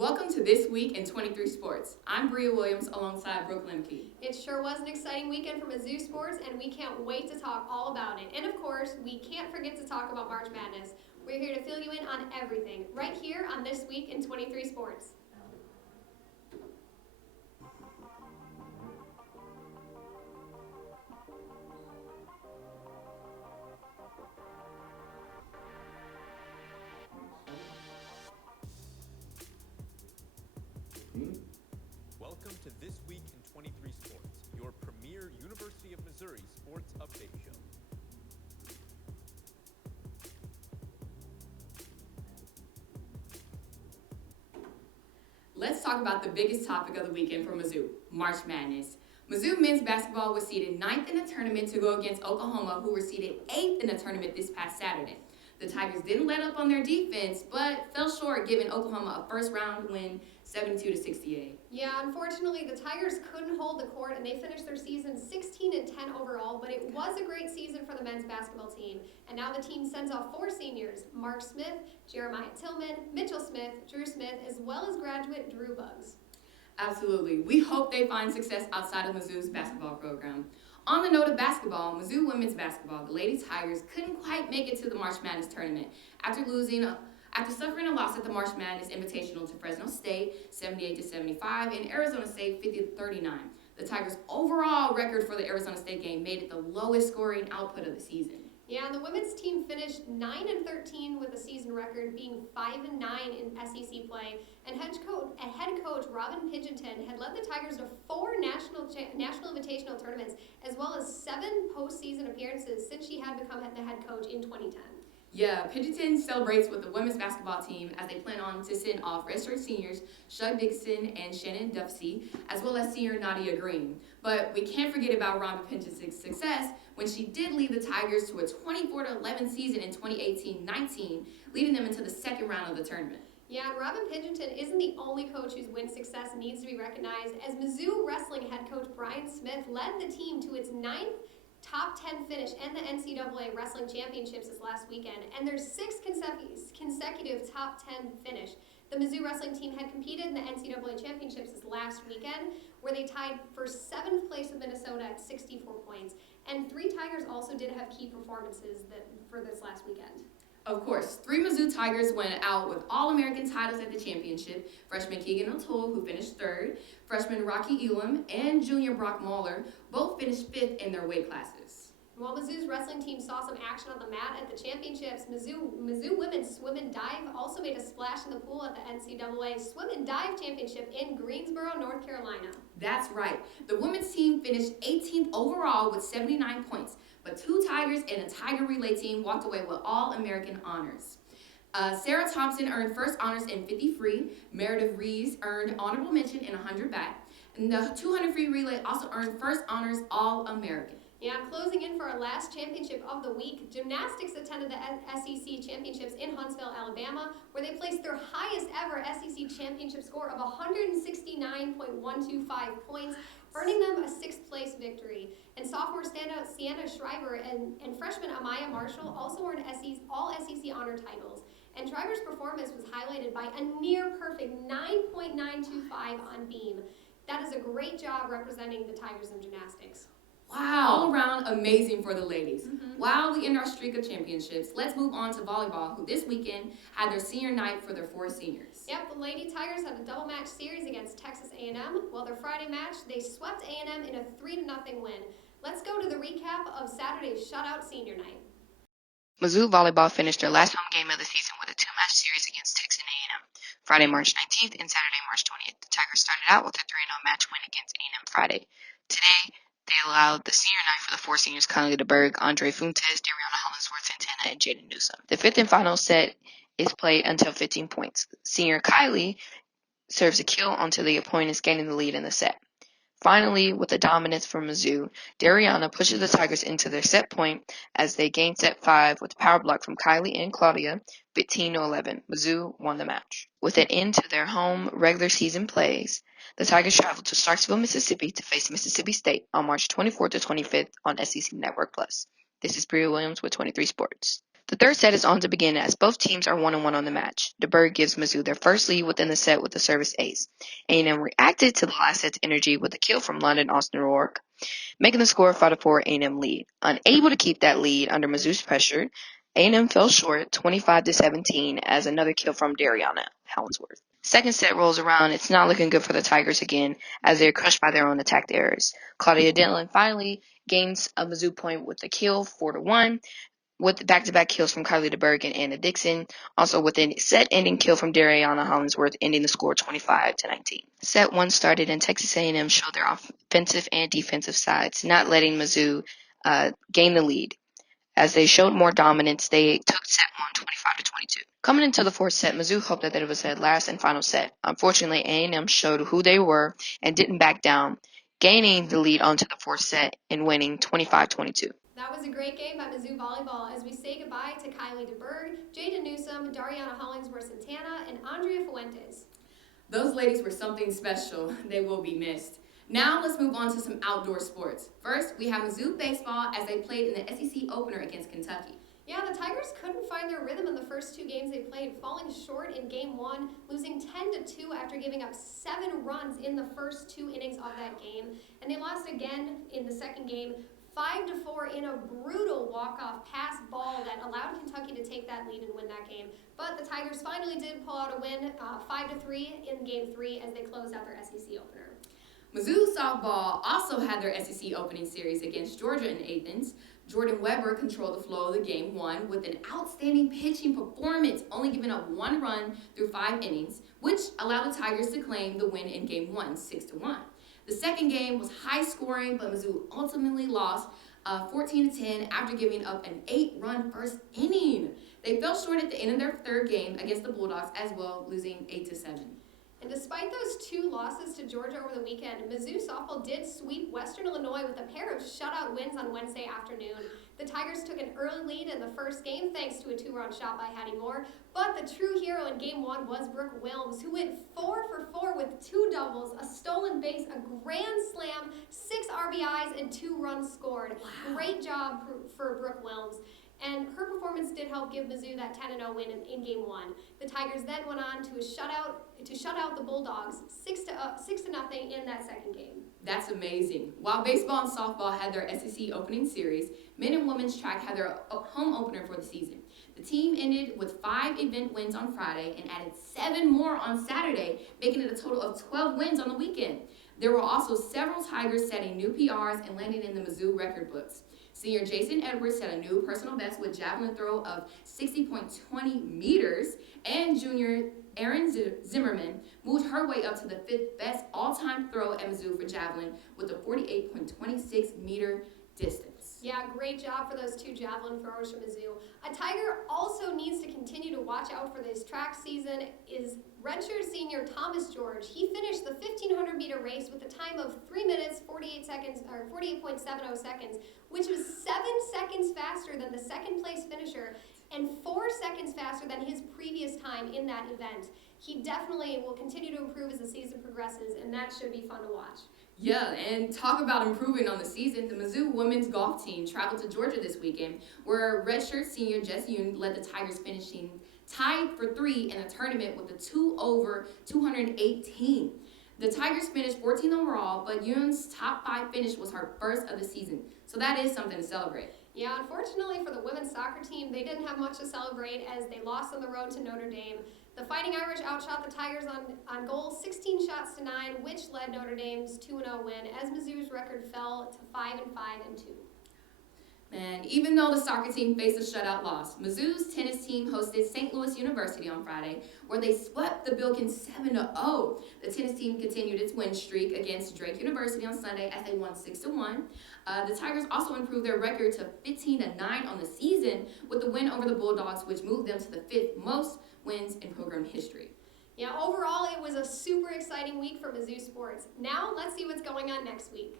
Welcome to This Week in 23 Sports. I'm Bria Williams alongside Brooke Lemke. It sure was an exciting weekend for Mizzou sports, and we can't wait to talk all about it. And of course, we can't forget to talk about March Madness. We're here to fill you in on everything, right here on This Week in 23 Sports. Welcome to This Week in 23 Sports, your premier University of Missouri sports update show. Let's talk about the biggest topic of the weekend for Mizzou, March Madness. Mizzou men's basketball was seeded 9th in the tournament to go against Oklahoma, who were seeded 8th in the tournament this past Saturday. The Tigers didn't let up on their defense, but fell short, giving Oklahoma a first-round win, 72-68. Yeah, unfortunately, the Tigers couldn't hold the court, and they finished their season 16-10 overall, but it was a great season for the men's basketball team. And now the team sends off 4 seniors, Mark Smith, Jeremiah Tillman, Mitchell Smith, Drew Smith, as well as graduate Drew Buggs. Absolutely. We hope they find success outside of Mizzou's basketball program. On the note of basketball, Mizzou women's basketball, the Lady Tigers couldn't quite make it to the March Madness tournament after suffering a loss at the March Madness Invitational to Fresno State, 78-75, and Arizona State, 50-39. The Tigers' overall record for the Arizona State game made it the lowest scoring output of the season. Yeah, and the women's team finished 9-13 with a season record, being 5-9 in SEC play. And head coach Robin Pidgeonton had led the Tigers to 4 national invitational tournaments, as well as 7 postseason appearances since she had become the head coach in 2010. Yeah, Pidgeonton celebrates with the women's basketball team as they plan on to send off redshirt seniors Shug Dixon and Shannon Duffsey, as well as senior Nadia Green. But we can't forget about Robin Pidgeonton's success when she did lead the Tigers to a 24-11 season in 2018-19, leading them into the second round of the tournament. Yeah, and Robin Pidgeonton isn't the only coach whose win success needs to be recognized, as Mizzou wrestling head coach Brian Smith led the team to its 9th top 10 finish in the NCAA Wrestling Championships this last weekend, and their 6th consecutive top 10 finish. The Mizzou wrestling team had competed in the NCAA Championships this last weekend, where they tied for 7th place with Minnesota at 64 points. And 3 Tigers also did have key performances for this last weekend. Of course, 3 Mizzou Tigers went out with All-American titles at the championship. Freshman Keegan O'Toole, who finished 3rd, freshman Rocky Elam, and junior Brock Mahler both finished 5th in their weight classes. While Mizzou's wrestling team saw some action on the mat at the championships, Mizzou women's swim and dive also made a splash in the pool at the NCAA Swim and Dive Championship in Greensboro, North Carolina. That's right. The women's team finished 18th overall with 79 points, but 2 Tigers and a Tiger relay team walked away with All-American honors. Sarah Thompson earned first honors in 50 free. Meredith Reeves earned honorable mention in 100 back. And the 200 free relay also earned first honors All-American. Yeah, closing in for our last championship of the week, gymnastics attended the SEC Championships in Huntsville, Alabama, where they placed their highest ever SEC championship score of 169.125 points, earning them a 6th place victory. And sophomore standout Sienna Shriver and freshman Amaya Marshall also earned all SEC honor titles. And Shriver's performance was highlighted by a near-perfect 9.925 on beam. That is a great job representing the Tigers in gymnastics. Wow, all around amazing for the ladies. While we end our streak of championships, let's move on to volleyball, who this weekend had their senior night for their 4 seniors. Yep, the Lady Tigers had a double match series against Texas A&M. While their Friday match, they swept A&M in a 3-0 win. Let's go to the recap of Saturday's shutout senior night. Mizzou volleyball finished their last home game of the season with a 2-match series against Texas A&M, Friday, March 19th and Saturday, March 20th. The Tigers started out with a 3-0 match win against A&M Friday. Today, they allowed the senior night for the 4 seniors Kylie DeBerg, Andre Fuentes, Dariana Hollinsworth Santana, and Jaden Newsom. The 5th and final set is played until 15 points. Senior Kylie serves a kill until the opponent is gaining the lead in the set. Finally, with the dominance from Mizzou, Dariana pushes the Tigers into their set point as they gain set 5 with a power block from Kylie and Claudia, 15-11. Mizzou won the match. With an end to their home regular season plays, the Tigers traveled to Starksville, Mississippi to face Mississippi State on March 24th to 25th on SEC Network Plus. This is Bria Williams with 23 Sports. The third set is on to begin as both teams are 1-1 on the match. DeBerg gives Mizzou their first lead within the set with a service ace. A&M reacted to the last set's energy with a kill from London Austin O'Rourke, making the score 5-4 A&M lead. Unable to keep that lead under Mizzou's pressure, A&M fell short 25-17 as another kill from Dariana Hollingsworth. Second set rolls around. It's not looking good for the Tigers again as they're crushed by their own attack errors. Claudia Dillon finally gains a Mizzou point with a kill 4-1. With back-to-back kills from Carly DeBerg and Anna Dixon, also with a set-ending kill from Dariana Hollingsworth, ending the score 25-19. Set 1 started, and Texas A&M showed their offensive and defensive sides, not letting Mizzou gain the lead. As they showed more dominance, they took set 1 25-22. Coming into the fourth set, Mizzou hoped that it was their last and final set. Unfortunately, A&M showed who they were and didn't back down, gaining the lead onto the fourth set and winning 25-22. That was a great game by Mizzou Volleyball as we say goodbye to Kylie DeBerg, Jada Newsom, Dariana Hollingsworth-Santana, and Andrea Fuentes. Those ladies were something special. They will be missed. Now let's move on to some outdoor sports. First, we have Mizzou baseball as they played in the SEC opener against Kentucky. Yeah, the Tigers couldn't find their rhythm in the first 2 games they played, falling short in Game 1, losing 10-2 after giving up 7 runs in the first 2 innings of that game. And they lost again in the second game, 5-4 in a brutal walk-off pass ball that allowed Kentucky to take that lead and win that game. But the Tigers finally did pull out a win, 5-3 in Game 3 as they closed out their SEC opener. Mizzou softball also had their SEC opening series against Georgia in Athens. Jordan Weber controlled the flow of the game 1 with an outstanding pitching performance, only giving up 1 run through 5 innings, which allowed the Tigers to claim the win in Game 1, 6-1. The second game was high scoring, but Mizzou ultimately lost 14-10 after giving up an 8-run first inning. They fell short at the end of their third game against the Bulldogs as well, losing 8-7. And despite those 2 losses to Georgia over the weekend, Mizzou softball did sweep Western Illinois with a pair of shutout wins on Wednesday afternoon. The Tigers took an early lead in the first game thanks to a 2-run shot by Hattie Moore, but the true hero in Game 1 was Brooke Wilms, who went 4 for 4 with 2 doubles, a stolen base, a grand slam, 6 RBIs, and 2 runs scored. Wow. Great job for Brooke Wilms. And her performance did help give Mizzou that 10-0 win in Game 1. The Tigers then went on to shut out the Bulldogs 6-0 in that second game. That's amazing. While baseball and softball had their SEC opening series, men and women's track had their home opener for the season. The team ended with 5 event wins on Friday and added 7 more on Saturday, making it a total of 12 wins on the weekend. There were also several Tigers setting new PRs and landing in the Mizzou record books. Senior Jason Edwards set a new personal best with javelin throw of 60.20 meters, and junior Erin Zimmerman moved her way up to the 5th best all-time throw at Mizzou for javelin with a 48.26 meter distance. Yeah, great job for those 2 javelin throwers from Mizzou. A Tiger also needs to continue to watch out for this track season is redshirt senior Thomas George. He finished the 1,500-meter race with a time of 3 minutes, 48 seconds, or 48.70 seconds, which was 7 seconds faster than the second-place finisher and 4 seconds faster than his previous time in that event. He definitely will continue to improve as the season progresses, and that should be fun to watch. Yeah, and talk about improving on the season. The Mizzou women's golf team traveled to Georgia this weekend, where redshirt senior Jess Yoon led the Tigers, finishing tied for 3 in a tournament with a 2 over 218. The Tigers finished 14th overall, but Yoon's top 5 finish was her first of the season, so that is something to celebrate. Yeah, unfortunately for the women's soccer team, they didn't have much to celebrate as they lost on the road to Notre Dame. The Fighting Irish outshot the Tigers on goal 16 shots to 9, which led Notre Dame's 2-0 win as Mizzou's record fell to 5-5-2. And even though the soccer team faced a shutout loss, Mizzou's tennis team hosted St. Louis University on Friday, where they swept the Billikens 7-0. The tennis team continued its win streak against Drake University on Sunday as they won 6-1. The Tigers also improved their record to 15-9 on the season with the win over the Bulldogs, which moved them to the 5th most wins in program history. Yeah, overall it was a super exciting week for Mizzou sports. Now let's see what's going on next week.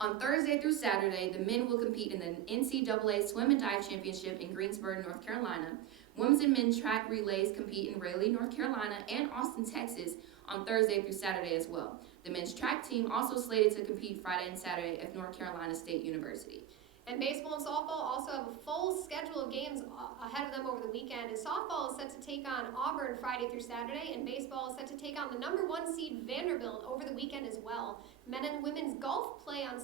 On Thursday through Saturday, the men will compete in the NCAA Swim and Dive Championship in Greensboro, North Carolina. Women's and men's track relays compete in Raleigh, North Carolina, and Austin, Texas on Thursday through Saturday as well. The men's track team also slated to compete Friday and Saturday at North Carolina State University. And baseball and softball also have a full schedule of games ahead of them over the weekend. And softball is set to take on Auburn Friday through Saturday, and baseball is set to take on the #1 seed Vanderbilt over the weekend as well. Men and women's golf play on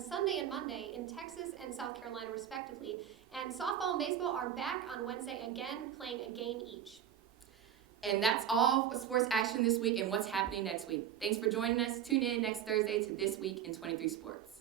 Sunday and Monday in Texas and South Carolina respectively. And softball and baseball are back on Wednesday again, playing a game each. And that's all for sports action this week and what's happening next week. Thanks for joining us. Tune in next Thursday to This Week in 23 Sports.